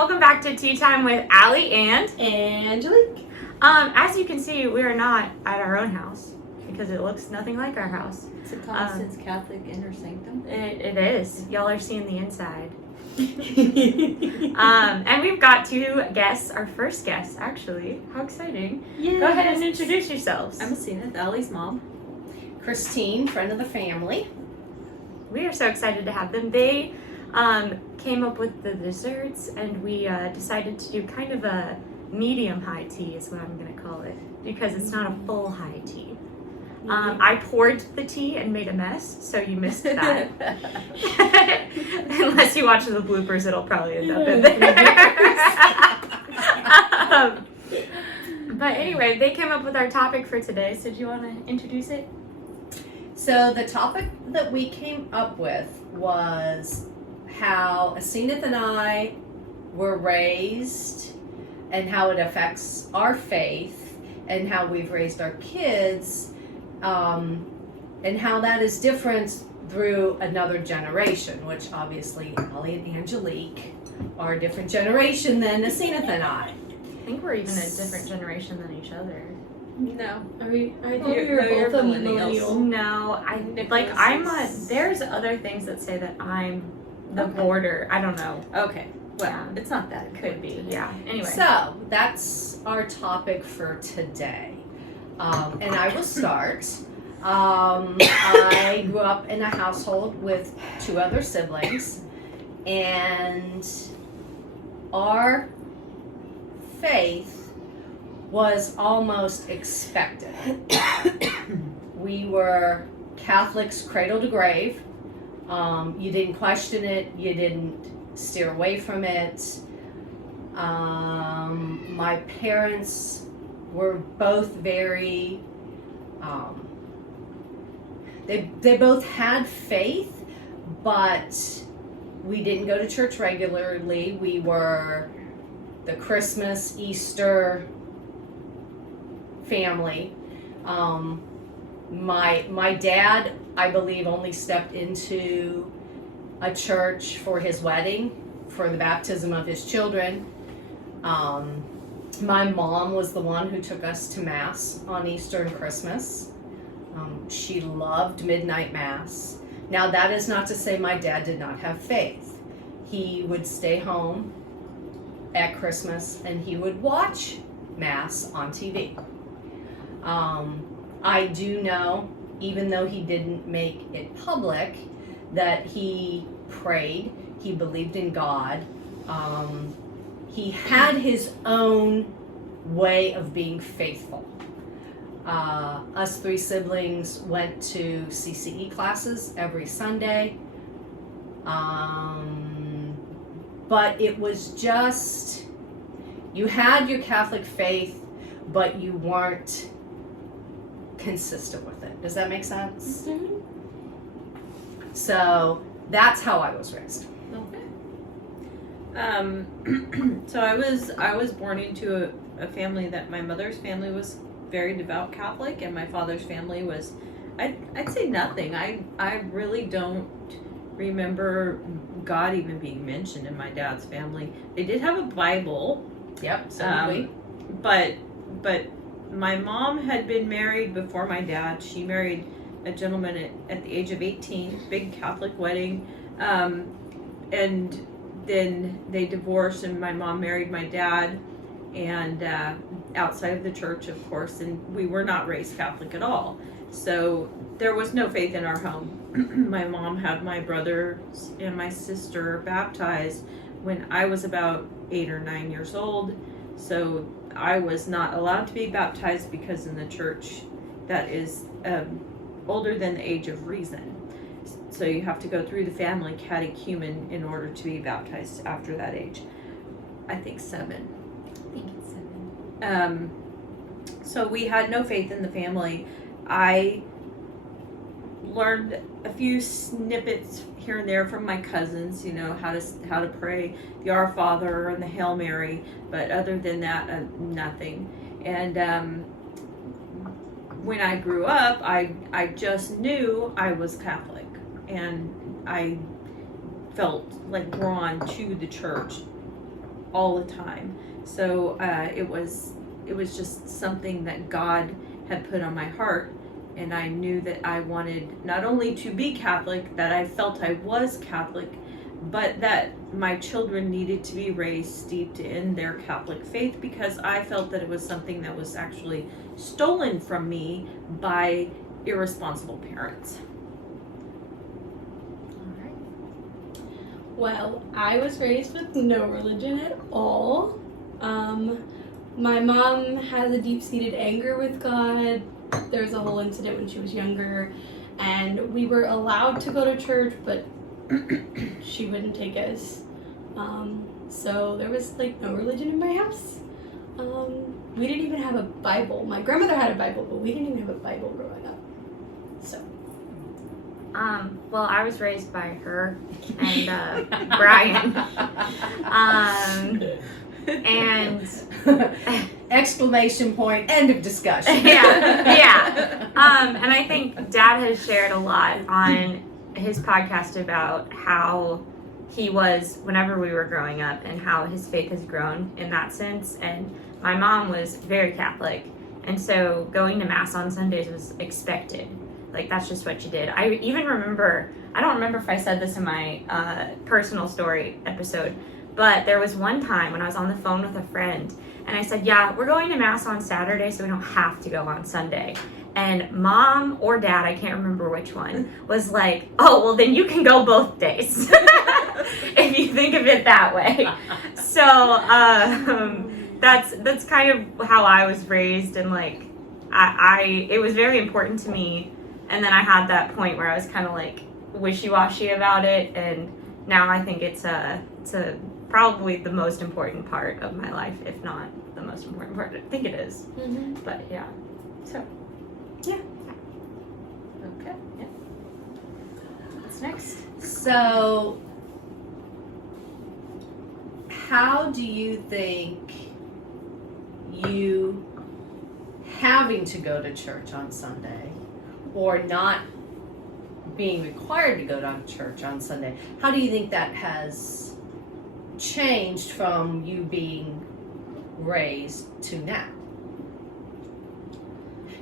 welcome back to Tea Time with Allie and Angelique. As you can see, we are not at our own house because it looks nothing like our house. It's a Constance Catholic inner sanctum. It is. Y'all are seeing the inside. And we've got two guests, our first guests actually. How exciting. Yes. Go ahead and introduce yourselves. I'm Acenith, Allie's mom. Christine, friend of the family. We are so excited to have them. They came up with the desserts, and we decided to do kind of a medium high tea is what I'm going to call it, because it's not a full high tea. I poured the tea and made a mess, so you missed that. Unless you watch the bloopers, it'll probably end up in there. But anyway, they came up with our topic for today, so do you want to introduce it? So the topic that we came up with was how Acenith and I were raised and how it affects our faith and how we've raised our kids, and how that is different through another generation, which obviously Allie and Angelique are a different generation than Acenith and I. I think we're even a different generation than each other. No. I think You're we're both a millennials. millennial. No, I'm a, there's other things that say that I'm the border. I don't know. Okay. Well, Yeah. it's not that. Could be, yeah. Anyway. So that's our topic for today. And I will start. I grew up in a household with two other siblings, and our faith was almost expected. We were Catholics cradle to grave. You didn't question it, you didn't steer away from it. My parents were both very, they both had faith, but we didn't go to church regularly. We were the Christmas, Easter family. My dad, I believe, only stepped into a church for his wedding, for the baptism of his children. My mom was the one who took us to Mass on Easter and Christmas. She loved midnight Mass. Now, that is not to say my dad did not have faith. He would stay home at Christmas and he would watch Mass on TV. I do know, even though he didn't make it public, that he prayed, he believed in God. He had his own way of being faithful. Us three siblings went to CCE classes every Sunday. But it was just, you had your Catholic faith, but you weren't consistent with it. Does that make sense? Mm-hmm. So that's how I was raised. Okay. So I was born into a family that my mother's family was very devout Catholic, and my father's family was, I'd say nothing. I really don't remember God even being mentioned in my dad's family. They did have a Bible. Yep, so did we. But my mom had been married before my dad. She married a gentleman at the age of 18, big Catholic wedding. And then they divorced, and my mom married my dad, and outside of the church, of course, and we were not raised Catholic at all. So there was no faith in our home. My mom had my brothers and my sister baptized when I was about 8 or 9 years old. So I was not allowed to be baptized because in the church that is older than the age of reason. So you have to go through the family catechumen in order to be baptized after that age. I think 7. I think it's 7. So we had no faith in the family. I learned a few snippets here and there from my cousins, you know, how to pray the Our Father and the Hail Mary, but other than that, nothing. And when I grew up, I just knew I was Catholic, and I felt like drawn to the church all the time. So it was just something that God had put on my heart, and I knew that I wanted not only to be Catholic, that I felt I was Catholic, but that my children needed to be raised steeped in their Catholic faith, because I felt that it was something that was actually stolen from me by irresponsible parents. Well, I was raised with no religion at all. My mom has a deep-seated anger with God. There was a whole incident when she was younger, and we were allowed to go to church, but she wouldn't take us. So there was like no religion in my house. We didn't even have a Bible. My grandmother had a Bible, but we didn't even have a Bible growing up. So. Well, I was raised by her and Brian. And exclamation point, end of discussion. yeah. And I think Dad has shared a lot on his podcast about how he was whenever we were growing up and how his faith has grown in that sense. And my mom was very Catholic, and so going to Mass on Sundays was expected. Like, that's just what you did. I even remember, I don't remember if I said this in my personal story episode, but there was one time when I was on the phone with a friend, and I said, yeah, we're going to Mass on Saturday, so we don't have to go on Sunday. And Mom or Dad, I can't remember which one, was like, oh, well, then you can go both days, if you think of it that way. So that's kind of how I was raised, and like, it was very important to me. And then I had that point where I was kind of like wishy-washy about it, and now I think it's probably the most important part of my life, if not the most important part. I think it is. Mm-hmm. But yeah. So, yeah. Okay. Yeah. What's next? So, how do you think you having to go to church on Sunday, or not being required to go to church on Sunday, how do you think that has changed from you being raised to now?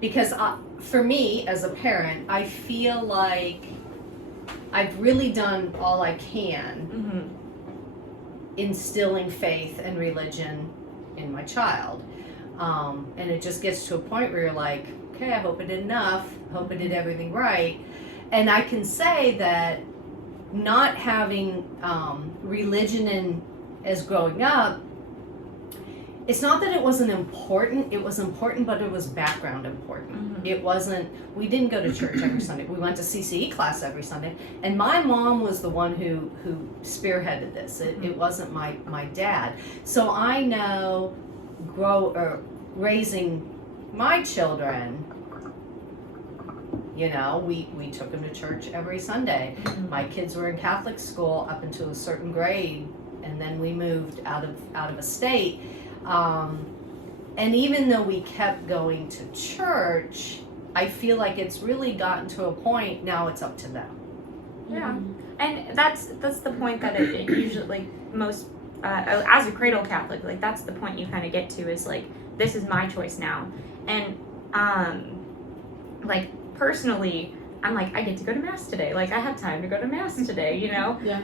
Because for me, as a parent, I feel like I've really done all I can instilling faith and religion in my child. And it just gets to a point where you're like, okay, I hope I did enough, hope I did everything right. And I can say that not having religion as growing up, it's not that it wasn't important, it was important, but it was background important. Mm-hmm. It wasn't, we didn't go to church every Sunday, we went to CCE class every Sunday, and my mom was the one who spearheaded this. It wasn't my dad. So I know raising my children, you know, we took them to church every Sunday. Mm-hmm. My kids were in Catholic school up until a certain grade, and then we moved out of a state. And even though we kept going to church, I feel like it's really gotten to a point now it's up to them. Yeah, and that's the point that it usually, like, most as a cradle Catholic, like, that's the point you kind of get to, is like, this is my choice now. And like, personally, I'm like, I get to go to Mass today. Like, I had time to go to Mass today, you know? Yeah.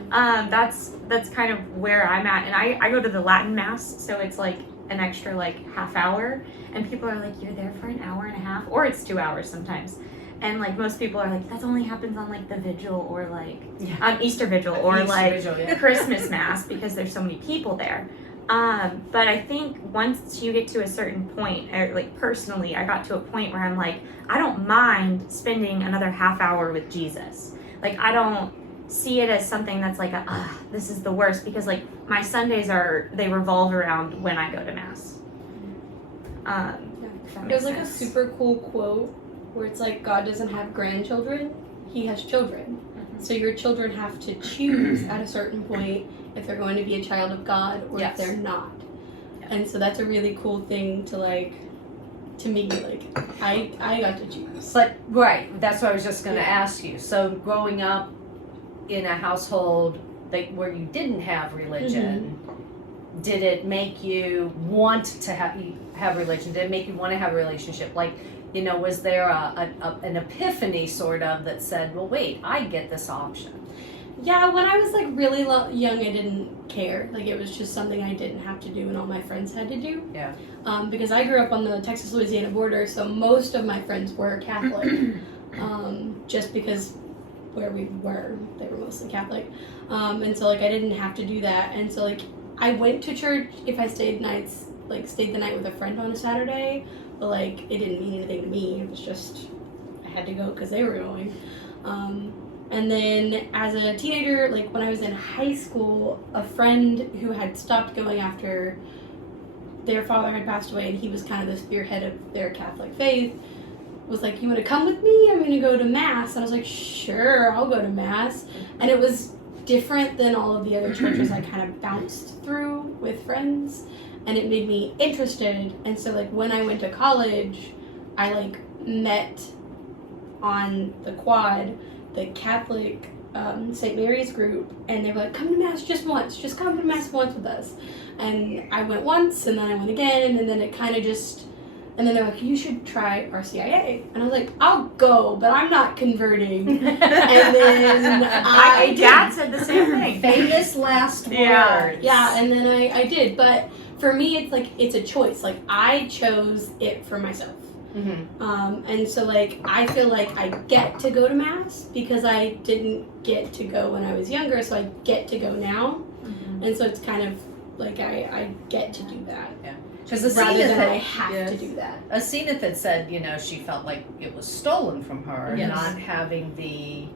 That's kind of where I'm at. And I go to the Latin Mass, so it's like an extra like half hour. And people are like, you're there for an hour and a half? Or it's 2 hours sometimes. And like, most people are like, that only happens on like the vigil, or like Easter vigil, or Easter like vigil, yeah. Christmas Mass, because there's so many people there. But I think once you get to a certain point, or like, personally, I got to a point where I'm like, I don't mind spending another half hour with Jesus. Like, I don't see it as something that's like, this is the worst, because like, my Sundays they revolve around when I go to Mass. There's like a super cool quote where it's like, God doesn't have grandchildren, he has children. So your children have to choose at a certain point if they're going to be a child of God or if they're not. Yeah. And so that's a really cool thing to like, to me, like, I got to choose. But, right, that's what I was just going to ask you. So growing up in a household where you didn't have religion, did it make you want to have religion? Did it make you want to have a relationship? Like, you know, was there an epiphany sort of that said, well, wait, I get this option? Yeah, when I was like really young, I didn't care. Like, it was just something I didn't have to do and all my friends had to do. Yeah. Because I grew up on the Texas-Louisiana border, so most of my friends were Catholic. Just because where we were, they were mostly Catholic. And so like I didn't have to do that. And so like I went to church if I stayed the night with a friend on a Saturday, but like it didn't mean anything to me. It was just I had to go because they were going. And then as a teenager, like when I was in high school, a friend who had stopped going after their father had passed away, and he was kind of the spearhead of their Catholic faith, was like, you want to come with me? I'm going to go to Mass. And I was like, sure, I'll go to Mass. And it was different than all of the other churches I kind of bounced through with friends. And it made me interested. And so like when I went to college, I like met on the quad the Catholic St. Mary's group, and they were like, come to Mass just once, just come to Mass once with us. And I went once, and then I went again, and then it kind of just, and then they're like, you should try RCIA. And I was like, I'll go, but I'm not converting. And then My dad said the same thing. Famous last words. Yeah, and then I did, but for me, it's like, it's a choice. Like, I chose it for myself. Mm-hmm. And so like I feel like I get to go to Mass because I didn't get to go when I was younger, so I get to go now. Mm-hmm. And so it's kind of like I get to do that. Yeah. Because Rather than I Acenith have to do that. had said, you know, she felt like it was stolen from her, Yes. not having the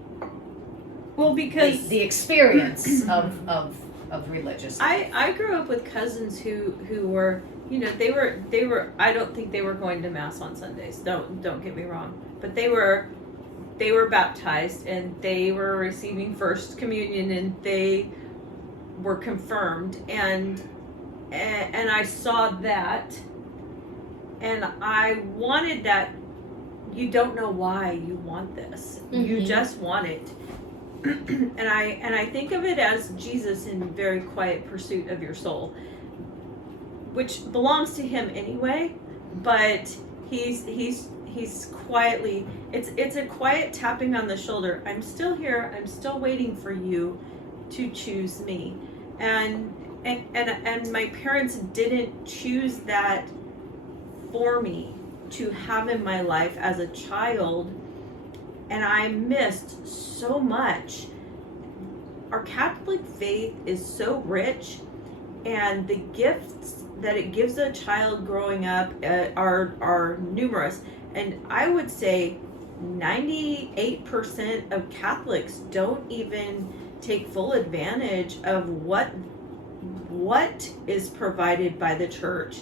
because the experience of religious. I grew up with cousins who were, you know, they were I don't think they were going to Mass on Sundays. Don't get me wrong, but they were baptized and they were receiving First Communion and they were confirmed, and I saw that and I wanted that. You don't know why you want this. Mm-hmm. You just want it. and I think of it as Jesus in very quiet pursuit of your soul, which belongs to him anyway, but he's quietly, it's a quiet tapping on the shoulder. I'm still here. I'm still waiting for you to choose me. And my parents didn't choose that for me to have in my life as a child, and I missed so much. Our Catholic faith is so rich, and the gifts that it gives a child growing up are numerous. And I would say 98% of Catholics don't even take full advantage of what is provided by the church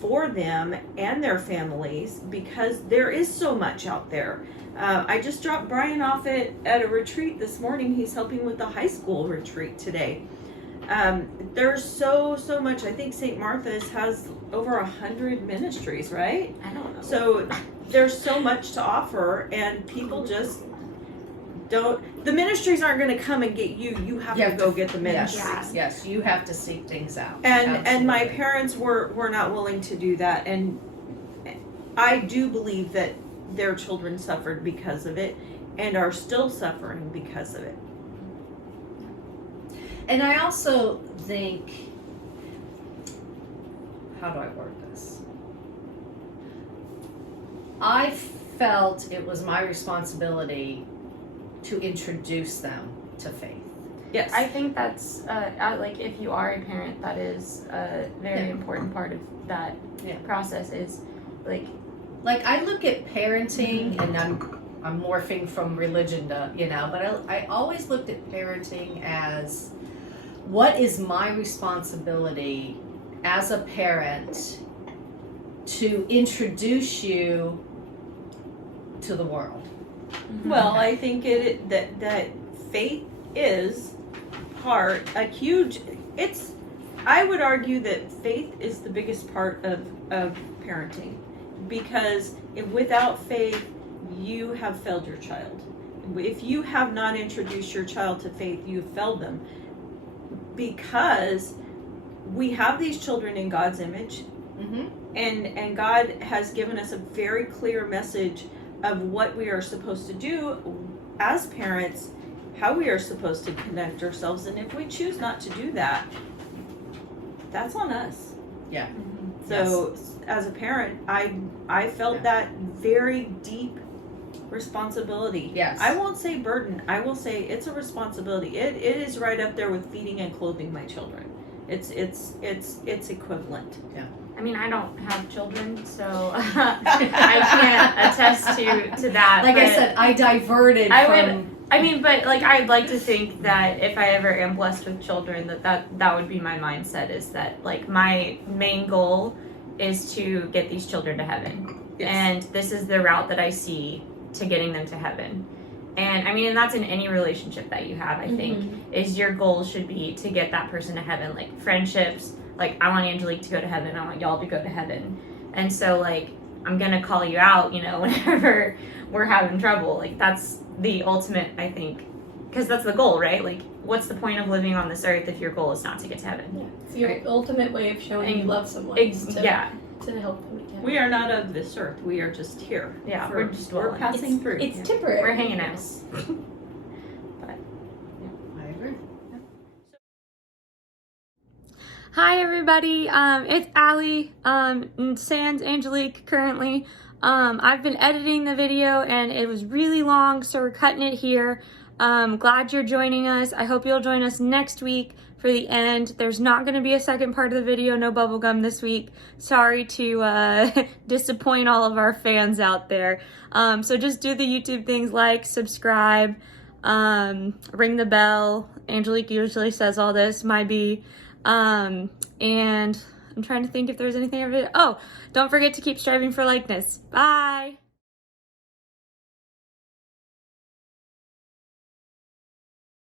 for them and their families, because there is so much out there. I just dropped Brian off at a retreat this morning. He's helping with the high school retreat today. There's so much. I think St. Martha's has over 100 ministries, right? I don't know. So there's so much to offer, and people just don't. The ministries aren't going to come and get you. You have to go get the ministries. Yes, you have to seek things out. And my Absolutely. parents were not willing to do that, and I do believe that their children suffered because of it and are still suffering because of it. And I also think, how do I word this? I felt it was my responsibility to introduce them to faith. Yes. I think that's like if you are a parent, that is a very important part of that process. Is like I look at parenting, and I'm morphing from religion to, you know, but I always looked at parenting as, what is my responsibility as a parent to introduce you to the world? Well, I think that faith is I would argue that faith is the biggest part of parenting, because without faith, you have failed your child. If you have not introduced your child to faith, you've failed them. because we have these children in God's image, and God has given us a very clear message of what we are supposed to do as parents, how we are supposed to conduct ourselves, and if we choose not to do that, that's on us. Yeah. So as a parent, I felt that very deep responsibility. Yes. I won't say burden. I will say it's a responsibility. It is right up there with feeding and clothing my children. It's equivalent. Yeah. I mean, I don't have children, so I can't attest to that. Like I but said, I diverted I mean, but like I'd like to think that if I ever am blessed with children, that would be my mindset, is that like my main goal is to get these children to heaven. Yes. And this is the route that I see to getting them to heaven. And I mean, and that's in any relationship that you have, I think, is your goal should be to get that person to heaven. Like friendships, like I want Angelique to go to heaven, I want y'all to go to heaven. And so like I'm gonna call you out, you know, whenever we're having trouble. Like that's the ultimate, I think, because that's the goal, right? Like what's the point of living on this earth if your goal is not to get to heaven? Yeah. It's your ultimate way of showing you love someone. Yeah. To help them again. We are not of this earth. We are just here. Yeah, we're dwelling. passing through. It's temporary. We're hanging out. I agree. Hi everybody, it's Allie, sans Angelique currently. I've been editing the video and it was really long, so we're cutting it here. Glad you're joining us. I hope you'll join us next week for the end. There's not going to be a second part of the video, no bubblegum this week. Sorry to disappoint all of our fans out there. So just do the YouTube things like subscribe, ring the bell. Angelique usually says all this, my bee. And I'm trying to think if there's anything. Oh, don't forget to keep striving for likeness. Bye.